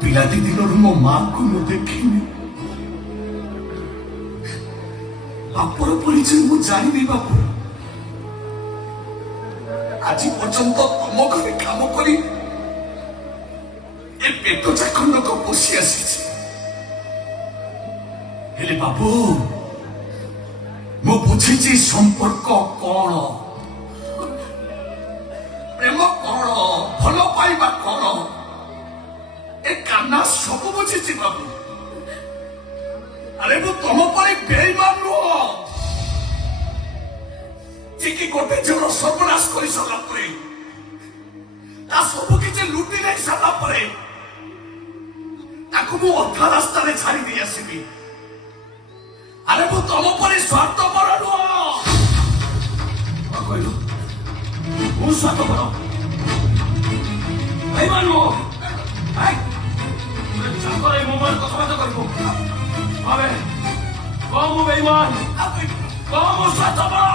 ପିଲାଟି ଦିନରୁ ମୋ ମାକୁ ମୁଁ ଦେଖିନି। ବାପର ପରିଚୟ ମୁଁ ଜାଣିନି ବାପୁ। ଆଜି ପର୍ଯ୍ୟନ୍ତ ତମ ଘରେ କାମ କରି ଏ ପେଟ ଚାଖଣ୍ଡକ ପୋଷି ଆସିଛି। ହେଲେ ବାବୁ ମୁଁ ବୁଝିଛି ସମ୍ପର୍କ କଣ, ପ୍ରେମ କଣ, ଭଲ ପାଇବା କଣ। ଏ କାହ୍ନା ସବୁ ବୁଝିଛି ବାବୁ। ଆରେ ମୁଁ ତମ ପରି ବେଇମାନ ନୁହଁ ଯେ କି ଗୋଟେ ଝିଅର ସର୍ବନାଶ କରି ସାରିଲା ପରେ ତା ସବୁ କିଛି ଲୁଟି ନେଇ ସାରିଲା ପରେ ତାକୁ ମୁଁ ଅଧା ରାସ୍ତାରେ ଛାଡ଼ି ଦେଇ ଆସିବି। ଆରେ ମୁଁ ତମ ପରି ସ୍ୱାର୍ଥପର ନୁହଁ। କଣ କହିଲୁ? ମୁଁ ସ୍ୱାର୍ଥପର ବେଇମାନ ନୁହଁ। ଚାକର ଏଇ ମୋବାଇଲ କଥାବାର୍ତ୍ତା କରିବୁ କହ ମୁଁ ବେଇମାନ, କହ ମୁଁ ସ୍ୱାର୍ଥପର।